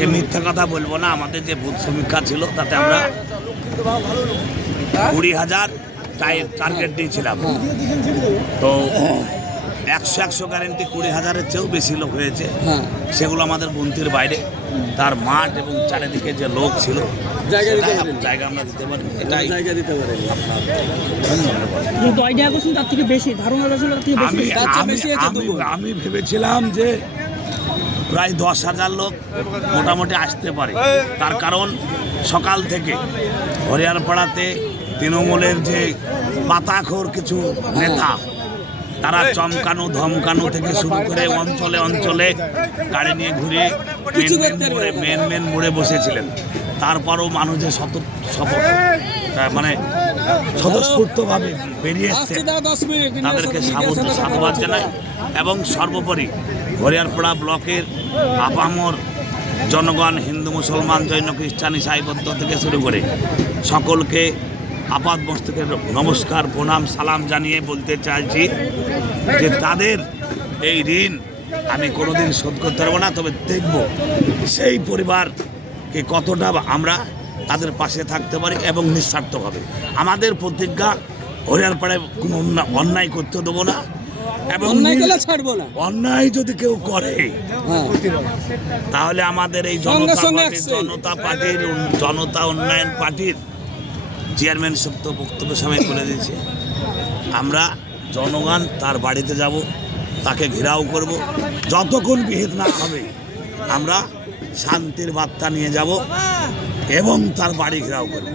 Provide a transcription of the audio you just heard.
মিথ্যা কথা বলবো না, আমাদের যে বুথ সমীক্ষা ছিল তাতে আমরা 20,000 টার্গেট দিয়েছিলাম। তো 100 গ্যারেন্টি 20,000-এর চেয়েও বেশি লোক হয়েছে। সেগুলো আমাদের গুনতির বাইরে। তার মাঠ এবং চারিদিকে যে লোক ছিল জায়গা আমরা দিতে পারি, এটাই তার থেকে বেশি ধারণা আমি ভেবেছিলাম যে প্রায় 10,000 লোক মোটামুটি আসতে পারে। তার কারণ সকাল থেকে হরিয়ারপাড়াতে তৃণমূলের যে পাতাখোর কিছু নেতা, তারা চমকানো ধমকানো থেকে শুরু করে অঞ্চলে অঞ্চলে গাড়ি নিয়ে ঘুরে মেন মোড়ে বসেছিলেন। তারপরও মানুষ যে মানে স্বতঃস্ফূর্তভাবে বেরিয়ে এসছে, তাদেরকে সাধুবাদ জানাই। এবং সর্বোপরি হরিয়ারপাড়া ব্লকের আপামর জনগণ, হিন্দু মুসলমান জৈন খ্রিস্টান ইসাই বৌদ্ধ থেকে শুরু করে সকলকে আপাত মস্তকের নমস্কার প্রণাম সালাম জানিয়ে বলতে চাইছি যে তাদের এই ঋণ আমি কোনোদিন শোধ করতে পারবো না, তবে দেখব সেই পরিবারকে কতটা আমরা তাদের পাশে থাকতে পারি এবং নিঃস্বার্থভাবে। আমাদের প্রতিজ্ঞা হরিয়ারপাড়ায় কোনো অন্যায় করতে দেবো না, এবং অন্যায় যদি কেউ করে তাহলে আমাদের এই জনতা উন্নয়ন পার্টির চেয়ারম্যান সত্য বক্তব্য সময় করে দিয়েছে। আমরা জনগণ তার বাড়িতে যাব, তাকে ঘেরাও করব, যতক্ষণ বিহিত না হবে আমরা শান্তির বার্তা নিয়ে যাব এবং তার বাড়ি ঘেরাও করব।